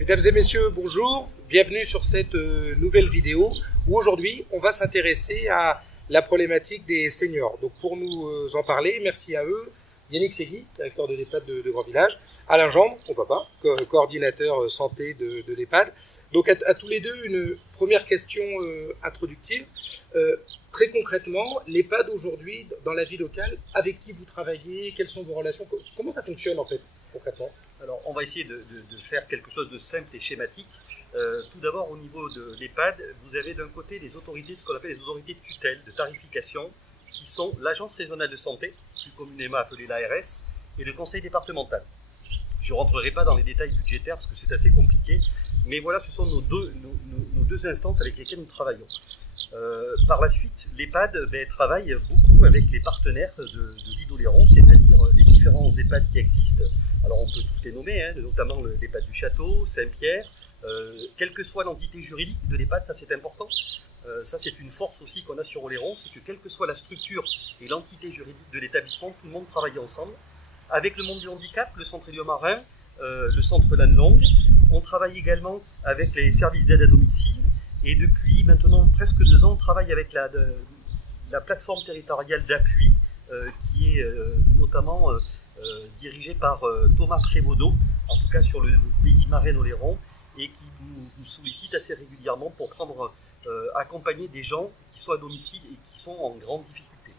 Mesdames et messieurs, bonjour, bienvenue sur cette nouvelle vidéo où aujourd'hui on va s'intéresser à la problématique des seniors. Donc pour nous en parler, merci à eux, Yannick Segui, directeur de l'EHPAD de Grand Village, Alain Gendre, mon papa, coordinateur santé de l'EHPAD. Donc à tous les deux, une première question introductive. Très concrètement, l'EHPAD aujourd'hui, dans la vie locale, avec qui vous travaillez, quelles sont vos relations, comment ça fonctionne en fait concrètement? Alors, on va essayer de faire quelque chose de simple et schématique. Tout d'abord, au niveau de l'EHPAD, vous avez d'un côté les autorités, ce qu'on appelle les autorités de tutelle, de tarification, qui sont l'Agence régionale de santé, plus communément appelée l'ARS, et le conseil départemental. Je ne rentrerai pas dans les détails budgétaires parce que c'est assez compliqué, mais voilà, ce sont nos deux instances avec lesquelles nous travaillons. Par la suite, l'EHPAD travaille beaucoup avec les partenaires de l'Île-d'Oléron, c'est-à-dire les différents EHPAD qui existent. Alors on peut tous les nommer, hein, notamment l'EHPAD du Château, Saint-Pierre, quelle que soit l'entité juridique de l'EHPAD, ça c'est important. Ça c'est une force aussi qu'on a sur Oléron, c'est que quelle que soit la structure et l'entité juridique de l'établissement, tout le monde travaille ensemble. Avec le monde du handicap, le centre Élio-Marin, le centre Lanlong, on travaille également avec les services d'aide à domicile et depuis maintenant presque 2 ans, on travaille avec la plateforme territoriale d'appui qui est notamment dirigée par Thomas Prévodo, en tout cas sur le pays Marais-Oléron, et qui nous sollicite assez régulièrement pour accompagner des gens qui sont à domicile et qui sont en grande difficulté.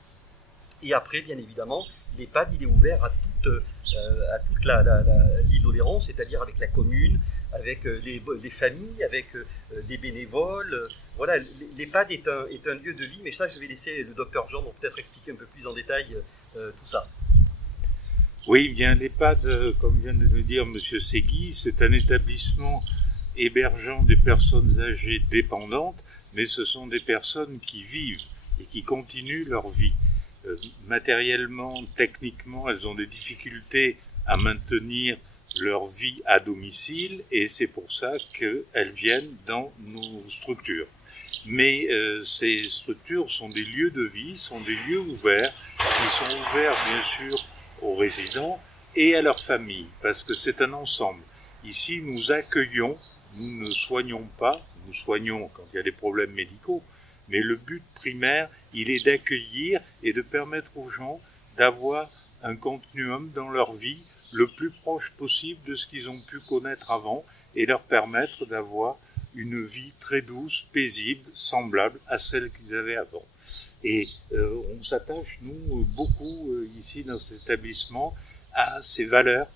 Et après, bien évidemment, l'EHPAD il est ouvert à toute l'Île-d'Oléron, c'est-à-dire avec la commune, avec les familles, avec les bénévoles. Voilà, l'EHPAD est un lieu de vie, mais ça, je vais laisser le docteur Jean pour peut-être expliquer un peu plus en détail tout ça. Oui, bien l'EHPAD, comme vient de le dire M. Segui, c'est un établissement hébergeant des personnes âgées dépendantes, mais ce sont des personnes qui vivent et qui continuent leur vie. Matériellement, techniquement, elles ont des difficultés à maintenir leur vie à domicile et c'est pour ça qu'elles viennent dans nos structures. Mais ces structures sont des lieux de vie, sont des lieux ouverts, qui sont ouverts bien sûr aux résidents et à leurs familles, parce que c'est un ensemble. Ici, nous accueillons, nous ne soignons pas, nous soignons quand il y a des problèmes médicaux, mais le but primaire, il est d'accueillir et de permettre aux gens d'avoir un continuum dans leur vie le plus proche possible de ce qu'ils ont pu connaître avant et leur permettre d'avoir une vie très douce, paisible, semblable à celle qu'ils avaient avant. Et on s'attache, nous, beaucoup ici dans cet établissement à ces valeurs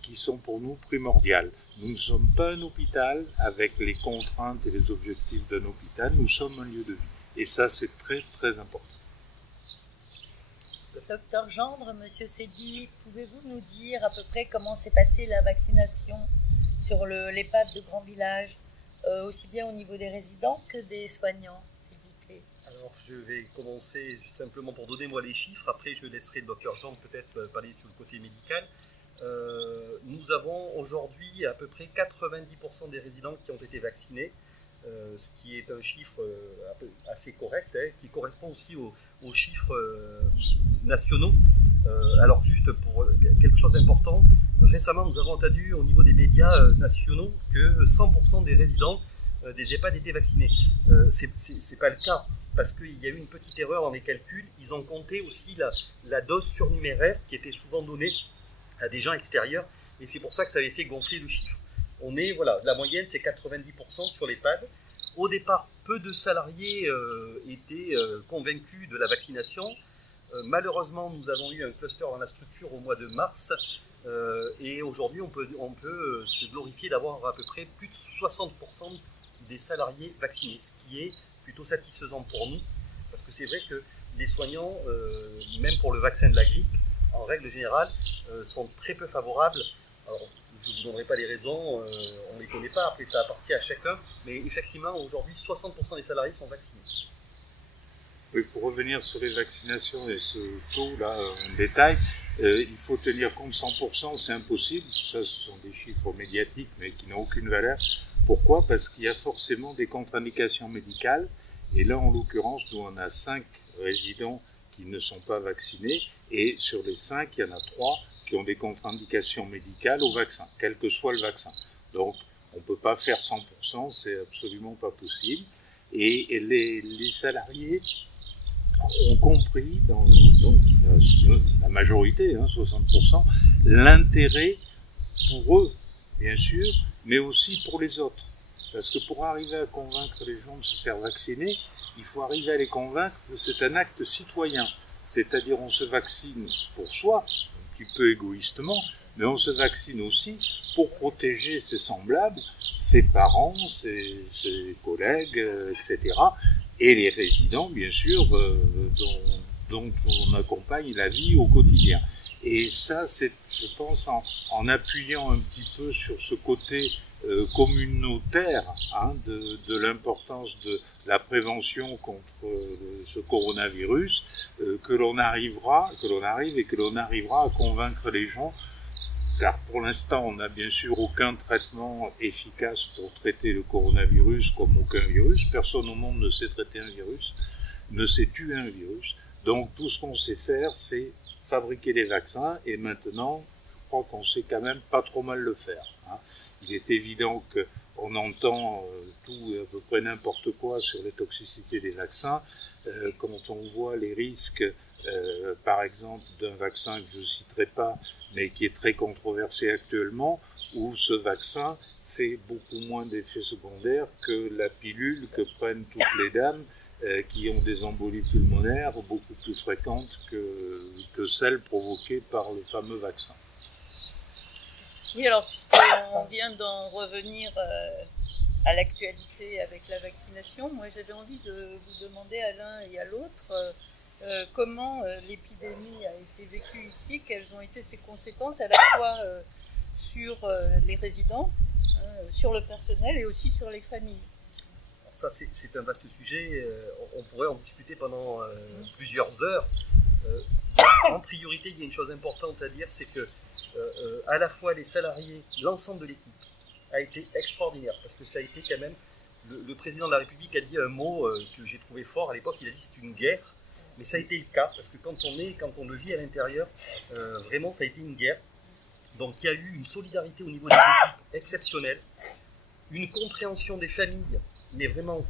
qui sont pour nous primordiales. Nous ne sommes pas un hôpital avec les contraintes et les objectifs d'un hôpital, nous sommes un lieu de vie. Et ça, c'est très, très important. Docteur Gendre, Monsieur Segui, pouvez-vous nous dire à peu près comment s'est passée la vaccination sur l'EHPAD de Grand Village, aussi bien au niveau des résidents que des soignants, s'il vous plaît? Alors, je vais commencer simplement pour donner moi les chiffres. Après, je laisserai le docteur Jean peut-être parler sur le côté médical. Nous avons aujourd'hui à peu près 90% des résidents qui ont été vaccinés, ce qui est un chiffre assez correct, hein, qui correspond aussi aux chiffres nationaux. Alors, juste pour quelque chose d'important, récemment, nous avons entendu au niveau des médias nationaux que 100% des résidents des EHPAD étaient vaccinés. C'est pas le cas, parce qu'il y a eu une petite erreur dans les calculs. Ils ont compté aussi la dose surnuméraire qui était souvent donnée à des gens extérieurs, et c'est pour ça que ça avait fait gonfler le chiffre. Voilà, la moyenne c'est 90% sur l'EHPAD. Au départ, peu de salariés étaient convaincus de la vaccination. Malheureusement, nous avons eu un cluster dans la structure au mois de mars, et aujourd'hui on peut se glorifier d'avoir à peu près plus de 60% des salariés vaccinés, ce qui est plutôt satisfaisant pour nous, parce que c'est vrai que les soignants, même pour le vaccin de la grippe, en règle générale, sont très peu favorables. Alors, je ne vous donnerai pas les raisons, on ne les connaît pas, après ça appartient à chacun, mais effectivement, aujourd'hui, 60% des salariés sont vaccinés. Oui, pour revenir sur les vaccinations et ce taux-là en détail, il faut tenir compte 100%, c'est impossible. Ça, ce sont des chiffres médiatiques, mais qui n'ont aucune valeur. Pourquoi? Parce qu'il y a forcément des contre-indications médicales, et là, en l'occurrence, nous, on a 5 résidents qui ne sont pas vaccinés, et sur les 5, il y en a 3 qui ont des contre-indications médicales au vaccin, quel que soit le vaccin. Donc, On ne peut pas faire 100%, c'est absolument pas possible. Et les salariés ont compris, donc la majorité, 60%, l'intérêt pour eux, bien sûr, mais aussi pour les autres. Parce que pour arriver à convaincre les gens de se faire vacciner, il faut arriver à les convaincre que c'est un acte citoyen. C'est-à-dire on se vaccine pour soi, un petit peu égoïstement, mais on se vaccine aussi pour protéger ses semblables, ses parents, ses collègues, etc. Et les résidents, bien sûr, dont on accompagne la vie au quotidien. Et ça, c'est, je pense, en appuyant un petit peu sur ce côté communautaire de l'importance de la prévention contre ce coronavirus, que l'on arrive à convaincre les gens, car pour l'instant, on n'a bien sûr aucun traitement efficace pour traiter le coronavirus comme aucun virus. Personne au monde ne sait traiter un virus, ne sait tuer un virus. Donc tout ce qu'on sait faire, c'est fabriquer des vaccins, et maintenant, je crois qu'on sait quand même pas trop mal le faire. Il est évident qu'on entend tout et à peu près n'importe quoi sur les toxicités des vaccins. Quand on voit les risques, par exemple, d'un vaccin que je ne citerai pas, mais qui est très controversé actuellement, où ce vaccin fait beaucoup moins d'effets secondaires que la pilule que prennent toutes les dames qui ont des embolies pulmonaires beaucoup plus fréquentes que celles provoquées par le fameux vaccin. Oui, alors puisqu'on vient d'en revenir à l'actualité avec la vaccination, moi j'avais envie de vous demander à l'un et à l'autre comment l'épidémie a été vécue ici, quelles ont été ses conséquences à la fois sur les résidents, sur le personnel et aussi sur les familles. Ça, c'est un vaste sujet, on pourrait en discuter pendant plusieurs heures. En priorité, il y a une chose importante à dire, c'est que à la fois les salariés, l'ensemble de l'équipe a été extraordinaire, parce que ça a été quand même, le président de la République a dit un mot que j'ai trouvé fort à l'époque, il a dit c'est une guerre, mais ça a été le cas, parce que quand on le vit à l'intérieur, vraiment ça a été une guerre. Donc il y a eu une solidarité au niveau des équipes exceptionnelle, une compréhension des familles, mais vraiment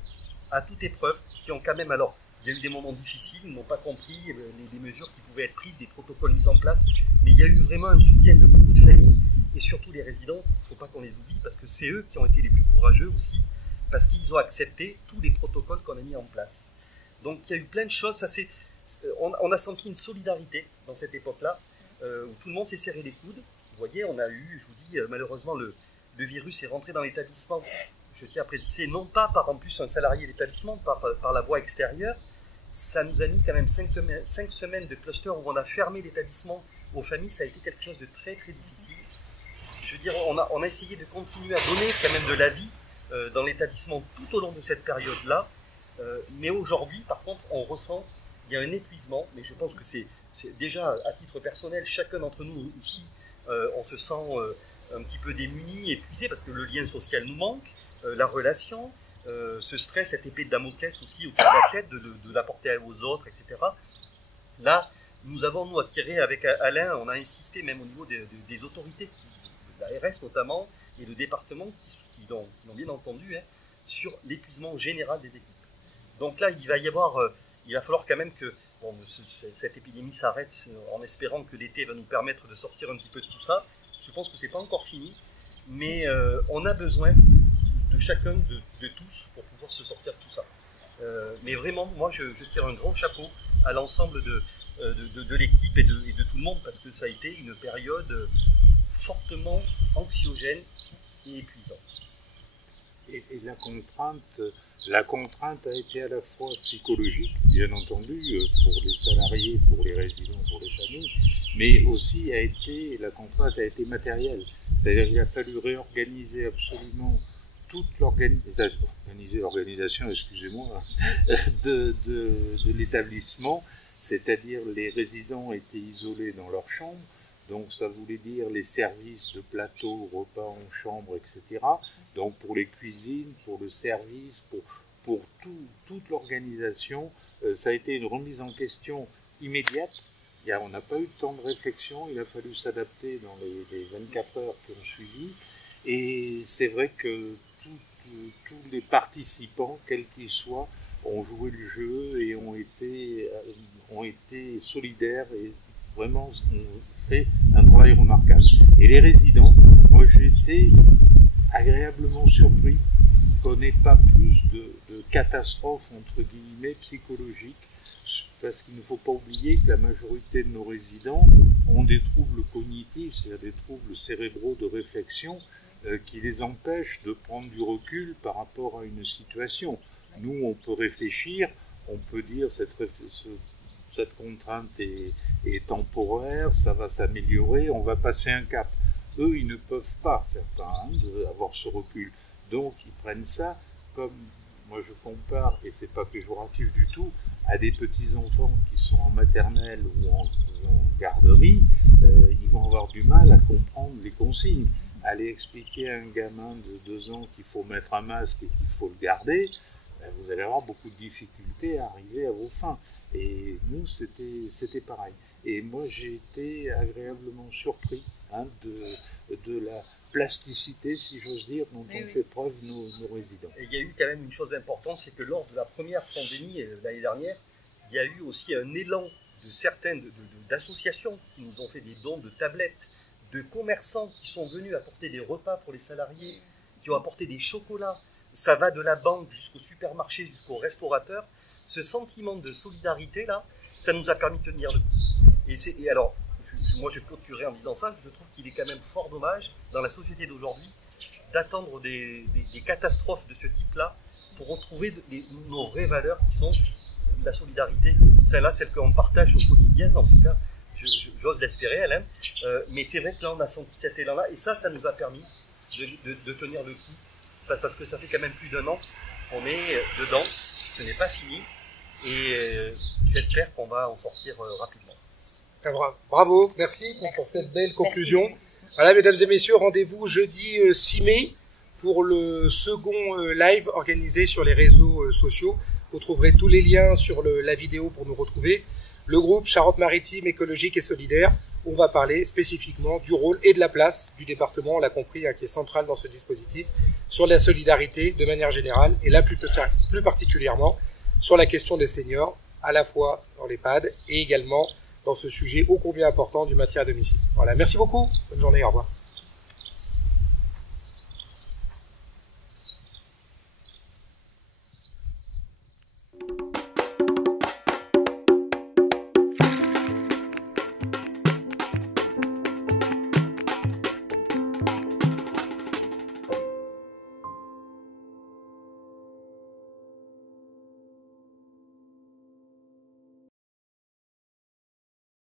à toute épreuve, qui ont quand même, alors il y a eu des moments difficiles, ils n'ont pas compris les mesures qui pouvaient être prises, des protocoles mis en place, mais il y a eu vraiment un soutien de beaucoup de familles, et surtout des résidents, il ne faut pas qu'on les oublie, parce que c'est eux qui ont été les plus courageux aussi, parce qu'ils ont accepté tous les protocoles qu'on a mis en place. Donc il y a eu plein de choses, on a senti une solidarité dans cette époque-là, où tout le monde s'est serré les coudes. Vous voyez, on a eu, je vous dis, malheureusement, le virus est rentré dans l'établissement. Je tiens à préciser, non pas par en plus un salarié de l'établissement, par la voie extérieure. Ça nous a mis quand même 5 semaines de cluster où on a fermé l'établissement aux familles. Ça a été quelque chose de très très difficile. Je veux dire, on a essayé de continuer à donner quand même de la vie dans l'établissement tout au long de cette période-là. Mais aujourd'hui, par contre, on ressent, il y a un épuisement, mais je pense que c'est déjà à titre personnel, chacun d'entre nous ici, on se sent un petit peu démuni, épuisé, parce que le lien social nous manque, la relation, ce stress, cette épée de Damoclès aussi au-dessus de la tête, de la porter aux autres, etc. Là, nous avons, nous, attiré avec Alain, on a insisté même au niveau des autorités, de l'ARS notamment, et le département, qui l'ont bien entendu, sur l'épuisement général des équipes. Donc là, il va falloir quand même que cette épidémie s'arrête en espérant que l'été va nous permettre de sortir un petit peu de tout ça. Je pense que ce n'est pas encore fini, mais on a besoin de chacun, de tous, pour pouvoir se sortir de tout ça. Mais vraiment, moi, je tire un grand chapeau à l'ensemble de l'équipe et de tout le monde, parce que ça a été une période fortement anxiogène et épuisante. Et la contrainte a été à la fois psychologique, bien entendu, pour les salariés, pour les résidents, pour les familles, mais aussi la contrainte a été matérielle. C'est-à-dire qu'il a fallu réorganiser absolument toute l'organisation, excusez-moi, de l'établissement, c'est-à-dire les résidents étaient isolés dans leur chambre, donc ça voulait dire les services de plateau, repas en chambre, etc. Donc pour les cuisines, pour le service, pour toute l'organisation, ça a été une remise en question immédiate. On n'a pas eu de temps de réflexion, il a fallu s'adapter dans les 24 heures qui ont suivi. Et c'est vrai que tous les participants, quels qu'ils soient, ont joué le jeu et ont été solidaires et vraiment ont fait un travail remarquable. Et les résidents, moi j'ai été agréablement surpris qu'on n'ait pas plus de catastrophes entre guillemets psychologiques, parce qu'il ne faut pas oublier que la majorité de nos résidents ont des troubles cognitifs, c'est-à-dire des troubles cérébraux de réflexion qui les empêchent de prendre du recul par rapport à une situation. Nous, on peut réfléchir, on peut dire cette contrainte est temporaire, ça va s'améliorer, on va passer un cap. Eux, ils ne peuvent pas, certains, avoir ce recul. Donc, ils prennent ça comme, moi je compare, et c'est pas péjoratif du tout, à des petits-enfants qui sont en maternelle ou en garderie, ils vont avoir du mal à comprendre les consignes. Aller expliquer à un gamin de 2 ans qu'il faut mettre un masque et qu'il faut le garder, vous allez avoir beaucoup de difficultés à arriver à vos fins. Et nous, c'était pareil. Et moi, j'ai été agréablement surpris de la plasticité, si j'ose dire, dont ont fait preuve nos résidents. Et il y a eu quand même une chose importante, c'est que lors de la première pandémie l'année dernière, il y a eu aussi un élan de certaines d'associations qui nous ont fait des dons de tablettes, de commerçants qui sont venus apporter des repas pour les salariés, qui ont apporté des chocolats. Ça va de la banque jusqu'au supermarché, jusqu'au restaurateur. Ce sentiment de solidarité là, ça nous a permis de tenir le coup. Et alors, moi je clôturerai en disant ça, je trouve qu'il est quand même fort dommage dans la société d'aujourd'hui d'attendre des catastrophes de ce type-là pour retrouver nos vraies valeurs qui sont la solidarité, celle qu'on partage au quotidien, en tout cas, j'ose l'espérer, Alain. Mais c'est vrai que là on a senti cet élan-là et ça nous a permis de tenir le coup, parce que ça fait quand même plus d'1 an qu'on est dedans, ce n'est pas fini et j'espère qu'on va en sortir rapidement. Bravo, merci pour cette belle conclusion. Voilà, mesdames et messieurs, rendez-vous jeudi 6 mai pour le second live organisé sur les réseaux sociaux. Vous trouverez tous les liens sur la vidéo pour nous retrouver. Le groupe Charente-Maritime écologique et solidaire, on va parler spécifiquement du rôle et de la place du département, on l'a compris, qui est central dans ce dispositif, sur la solidarité de manière générale et là plus particulièrement sur la question des seniors, à la fois dans l'EHPAD et également dans ce sujet ô combien important du maintien à domicile. Voilà, merci beaucoup, bonne journée, au revoir.